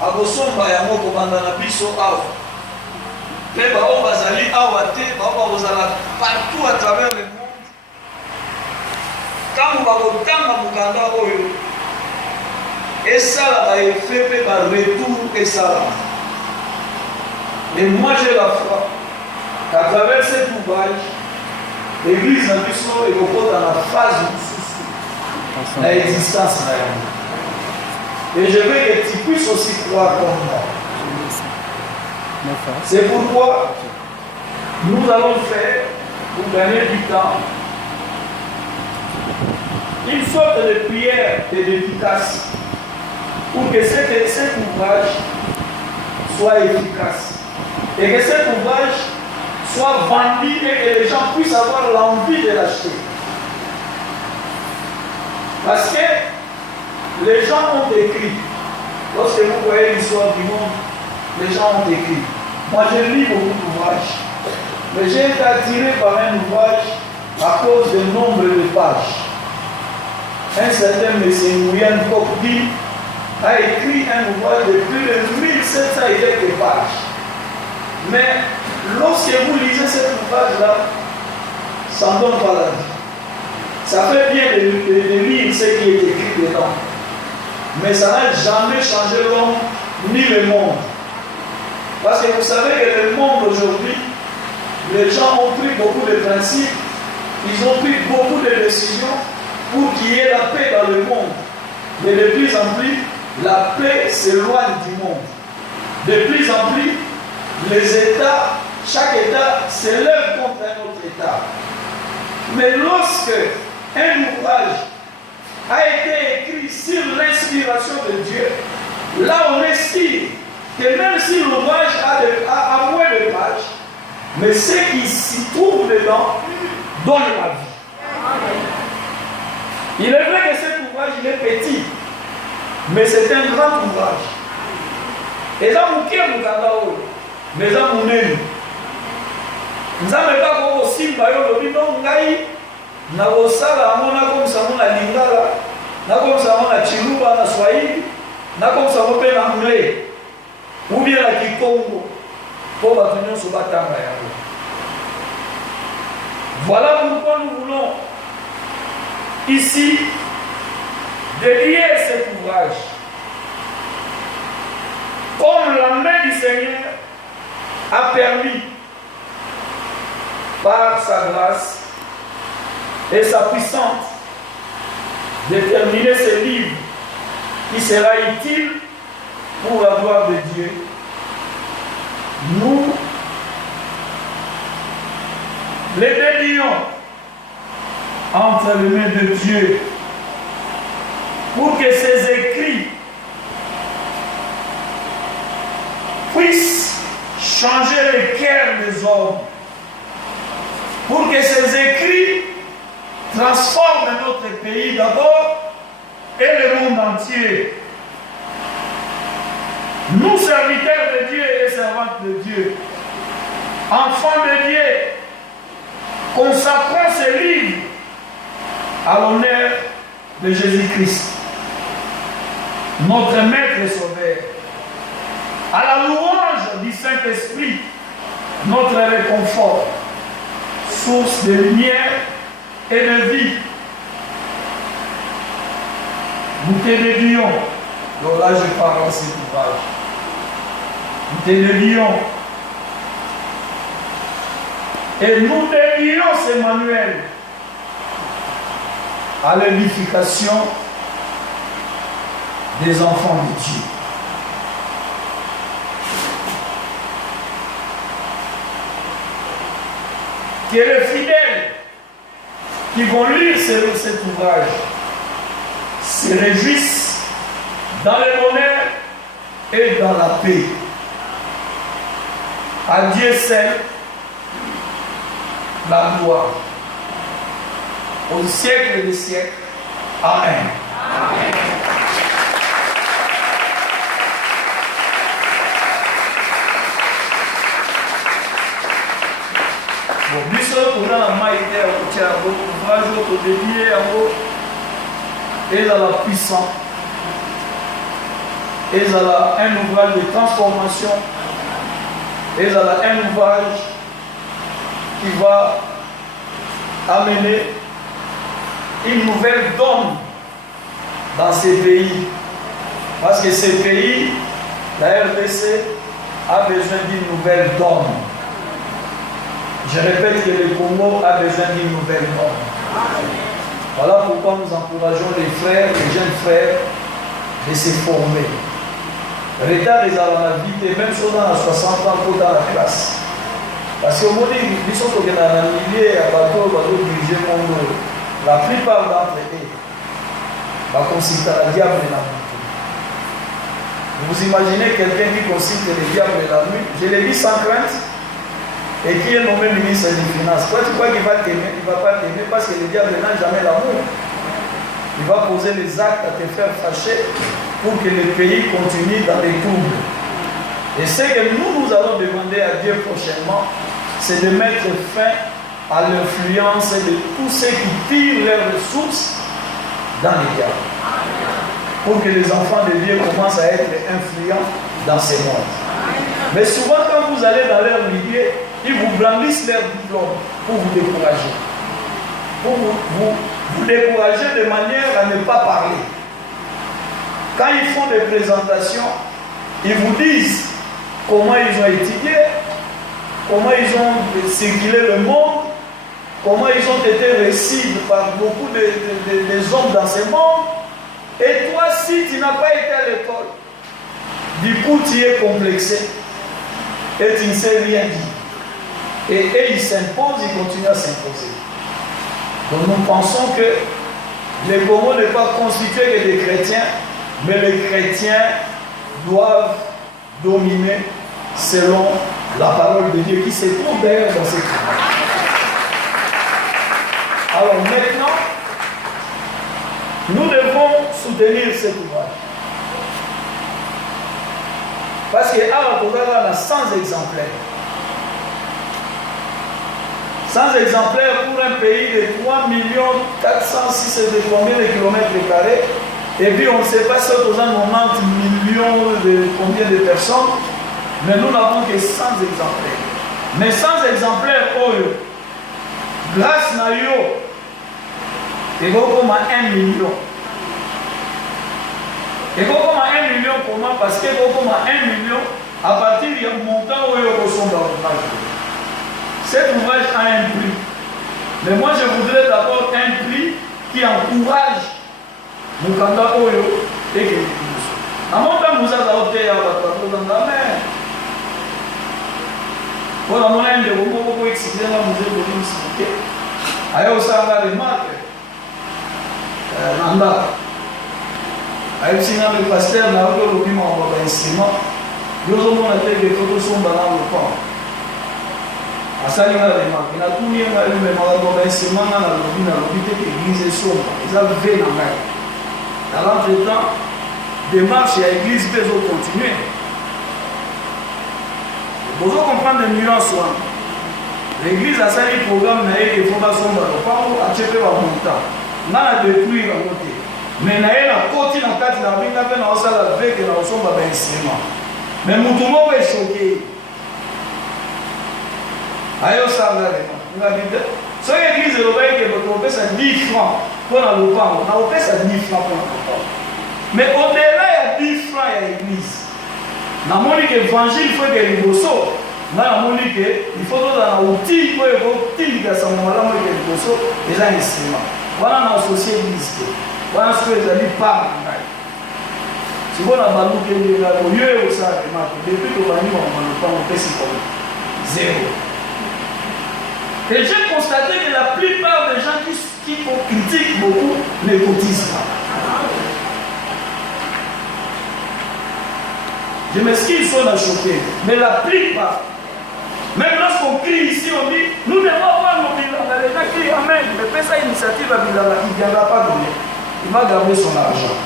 akosomba yango kobanda na biso awa mpe bao bazali awa te bao bakozala partout à travers le monde ntango bakotanga mokanda oyo esalaka efe mpe baretour esalaka. Et moi j'ai la foi qu'à travers cet ouvrage l'église na biso ekokota na phase mosusu na existence na yango. Et je veux que tu puisses aussi croire comme moi. C'est pourquoi nous allons faire, pour gagner du temps, une sorte de prière et d'efficace pour que cet ouvrage soit efficace et que cet ouvrage soit vendu et que les gens puissent avoir l'envie de l'acheter. Parce que les gens ont écrit. Lorsque vous voyez l'histoire du monde, les gens ont écrit. Moi, je lis beaucoup d'ouvrages. Mais j'ai été attiré par un ouvrage à cause du nombre de pages. Un certain M. Nguyen Kokdi a écrit un ouvrage de plus de 1700 et quelques pages. Mais lorsque vous lisez cet ouvrage-là, ça ne donne pas la vie. Ça fait bien de lire ce qui est écrit dedans. Mais ça n'a jamais changé l'homme ni le monde. Parce que vous savez que le monde aujourd'hui, les gens ont pris beaucoup de principes, ils ont pris beaucoup de décisions pour qu'il y ait la paix dans le monde. Mais de plus en plus, la paix s'éloigne du monde. De plus en plus, les États, chaque État s'élève contre un autre État. Mais lorsque un ouvrage a été écrit sur l'inspiration de Dieu, là on estime que même si l'ouvrage a moins de pages, mais ce qui s'y trouve dedans donne la vie. Il est vrai que cet ouvrage il est petit, mais c'est un grand ouvrage. Et ça vous qui est mais ça vous n'aime. Nous n'avons pas aussi na kosala amona comme ça na lingala na comme ça na chiluba na swahili na comme ça pe na anglais ou bien la kikongo pour ba tenir sur batanga yango. Voilà pourquoi nous voulons ici dédier cet ouvrage comme la main du Seigneur a permis par sa grâce et sa puissance de terminer ce livre qui sera utile pour la gloire de Dieu. Nous les dédions entre les mains de Dieu pour que ces écrits puissent changer le cœur des hommes, pour que ces écrits transforment notre pays d'abord et le monde entier. Nous, serviteurs de Dieu et servantes de Dieu, enfants de Dieu, consacrons ce livre à l'honneur de Jésus-Christ, notre Maître et Sauveur, à la louange du Saint-Esprit, notre réconfort, source de lumière et de vie. Nous te dédions, donc là je parle en cet ouvrage, nous te dédions et nous dédions ces manuels à l'édification des enfants de Dieu. Que les fidèles qui vont lire cet ouvrage se réjouissent dans le bonheur et dans la paix. À Dieu seul la gloire. Au siècle des siècles. Amen. Amen. Bon, biso pour la maïté au tiabo, ouvrage au dédié et dans la puissance. et là un ouvrage de transformation, et là un ouvrage qui va amener une nouvelle donne dans ces pays. Parce que ces pays, la RDC, a besoin d'une nouvelle donne. Je répète que le Congo a besoin d'une nouvelle donne. Voilà pourquoi nous encourageons les frères, les jeunes frères, de se former. Retard des alamadites, même si on a 60 ans pour dans la classe. Parce qu'au moment où ils sont dans un milieu à bateau, diriger le monde, la plupart d'entre eux va consulter le diable et la nuit. Vous imaginez quelqu'un qui consulte le diable et la nuit, je l'ai dit sans crainte, et qui est nommé ministre des Finances. Toi, tu crois qu'il va t'aimer? Il ne va pas t'aimer parce que le diable n'a jamais l'amour. Il va poser les actes à te faire fâcher pour que le pays continue dans les troubles. Et ce que nous allons demander à Dieu prochainement, c'est de mettre fin à l'influence de tous ceux qui tirent leurs ressources dans les diables. Pour que les enfants de Dieu commencent à être influents dans ces mondes. Mais souvent, quand vous allez dans leur milieu, ils vous blandissent leur diplôme pour vous décourager. Pour vous décourager de manière à ne pas parler. Quand ils font des présentations, ils vous disent comment ils ont étudié, comment ils ont circulé le monde, comment ils ont été reçus par beaucoup de hommes dans ce monde. Et toi, si tu n'as pas été à l'école, du coup tu es complexé et tu ne sais rien dire. Et ils s'imposent, ils continuent à s'imposer. Donc nous pensons que le Congo n'est pas constitué que des chrétiens, mais les chrétiens doivent dominer selon la parole de Dieu qui se trouve d'ailleurs dans ces travaux. Alors maintenant, nous devons soutenir cet ouvrage. Parce que on a 100 exemplaires. 100 exemplaires pour un pays de 3 400 600 de combien de kilomètres carrés. Et puis on ne sait pas si on a 90 millions de combien de personnes. Mais nous n'avons que 100 exemplaires. Mais 100 exemplaires, grâce à eux, et comme à 1 million. Et comme à 1 million, comment? Parce que comme à 1 million, à partir du montant où ils ressemblent dans l'ouvrage. Cet ouvrage a un prix. Mais moi, je voudrais d'abord un prix qui encourage mon candidat Oyo et que à mon temps, vous avez opté à votre mer. Pour la monnaie de vous expliquer la musée de l'université. Ailleurs, ça va les marques. Nanda. Ailleurs, si le pasteur n'a pas le piment en instrument, nous avons la tête des photos sont dans le pont. À ça, il y a des marques. Il a tout mis à lui-même dans l'instrument, dans la lobby, dans la lobby, l'église est sombre. Ils ont vu dans la main. Dans l'entretemps, des marches à l'église peuvent continuer. Vous comprenez les nuances. L'église a ça un programme qui faut pas sombre. Pas à checker la montagne. On a détruit la montée. Mais il y a un côté dans le cadre de la vie, il y a un salle avec et dans sombre d'instrument. Mais mon tournoi est choqué. Ailleurs, ça va aller. On a dit que l'église européenne on paie ça 10 francs pour la lopin. On paie ça 10 francs pour la lopin. Mais au-delà, il y a 10 francs à l'église. Dans mon évangile, il faut que les bossos. Dans mon il faut que dans l'outil, il faut que les bossos, les instruments. Voilà dans la société l'église. Voilà ce que les amis parlent. Si vous avez un ballon qui est là, au lieu où ça a marqué, depuis que vous avez on paie 6 francs. Zéro. Et j'ai constaté que la plupart des gens qui critiquent beaucoup ne cotisent pas. Je m'excuse, on a choqué. Mais la plupart, même lorsqu'on crie ici, on dit nous devons avoir nos bilans. Les gens crient Amen. Mais fais ça initiative à Bilala, il ne viendra pas donner. Il va garder son argent.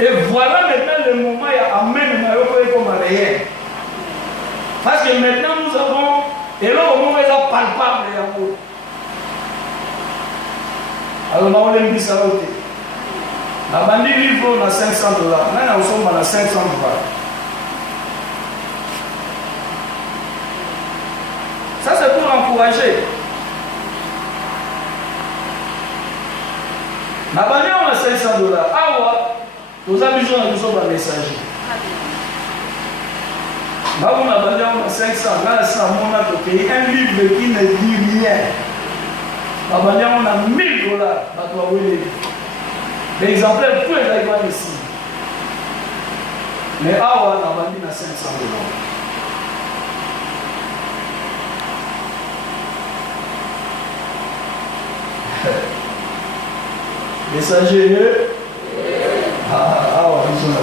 Et voilà maintenant le moment, il y a Amen, comme réel. Parce que maintenant nous avons. Et là, au moment où il y a palpable, il y a un. Alors, on a dit ça. La bandit livre on a 500 dollars. Là, nous sommes à 500 dollars. Ça, c'est pour encourager. La bandit on a 500 dollars. Ah ouais, nous avons besoin de messager. Là, on a bandit on a 500. Là, c'est un livre qui ne dit rien. La bandit on a 1000 dollars. L'exemplaire peut être ici. Mais Awa n'a pas mis à 500 dollars. Messager, Awa, ils ont la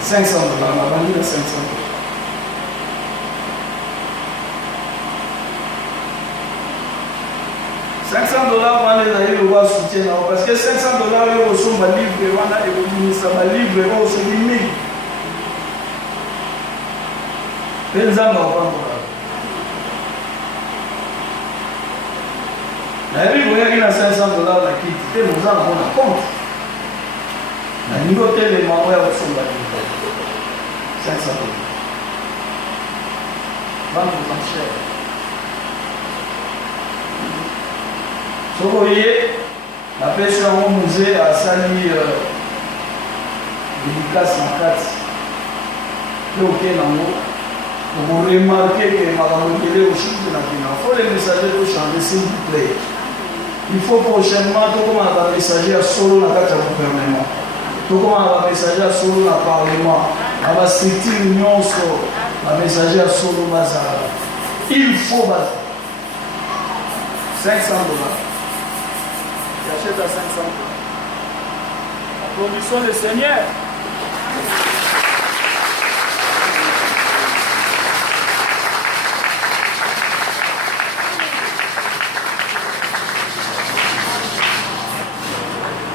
500 dollars, n'a pas mis à 500 dollars. $500 on les a eu le soutien parce que $500 ils sont livres, on a des livres, on se dit 1000. Les gens n'ont pas encore. La vie, vous voyez qu'il y a $500 la quitte, et nous en avons un compte. La niveau de membres sont livres. $500. Vente aux enchères. Vous voyez, la personne au musée a sali dédicace en 4. Ok, vous remarquez que Madame Mokele au chute de la finale. Il faut les messagers de changer, s'il vous plaît. Il faut prochainement, tout comme un messager à solo dans le gouvernement, tout comme un messager à solo dans le parlement, à la structure union, un messager à solo bazar. Il faut bazar. $500. Achète à 500 dollars. Applaudissons le Seigneur.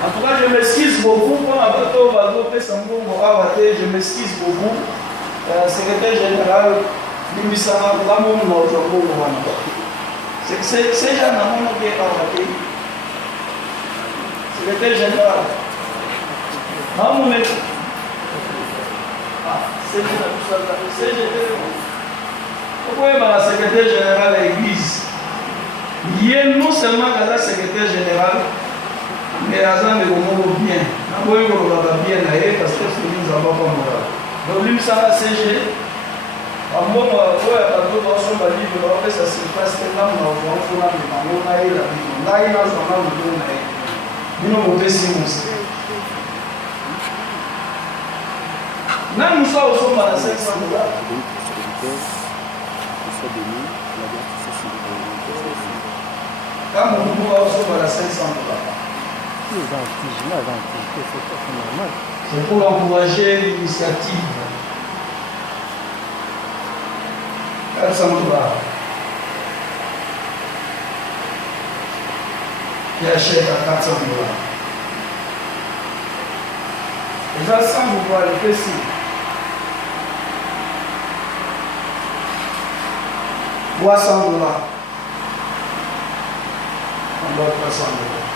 En tout cas, je m'excuse beaucoup pour la bateau, je m'excuse beaucoup. Secrétaire général, Limisana, c'est Jean Namon qui est en secrétaire général. Pourquoi la secrétaire général de l'église? Il y a non seulement la secrétaire général, mais Azan de Gomo bien. Nous avons bien parce que nous avons pas moral. Donc, lui, ça va CG. En bon, on va sur la Bible, on va ça se passe que là, on va la Bible. Là, il y a un nous avons fait si nous sommes. Nous sommes au sommet à 500 dollars. Quand nous sommes au sommet à 500 dollars. C'est pour encourager l'initiative. 400 dollars. Qui achète à 400 dollars. Les gens sans pouvoir le faire si. $300. On doit $300.